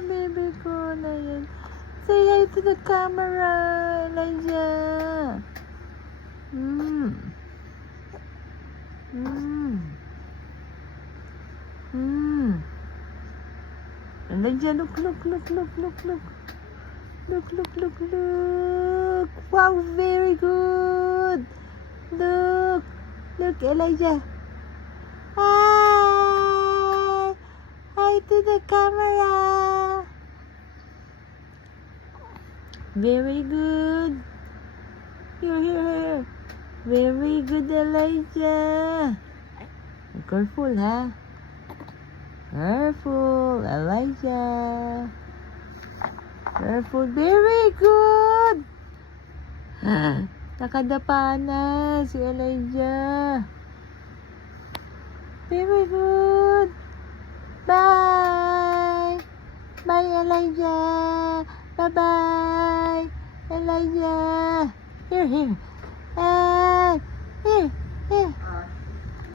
baby ko na yan. Say hi to the camera, Elijah. Elijah, look. Look. Wow, very good. Look, Elijah. Hi to the camera. Very good. Here. Very good, Elijah. Careful, ha? Careful, Elijah. Careful. Very good. Nakadapa na si Elijah. Very good. Bye, Elijah. Bye, Elijah. Here. Here.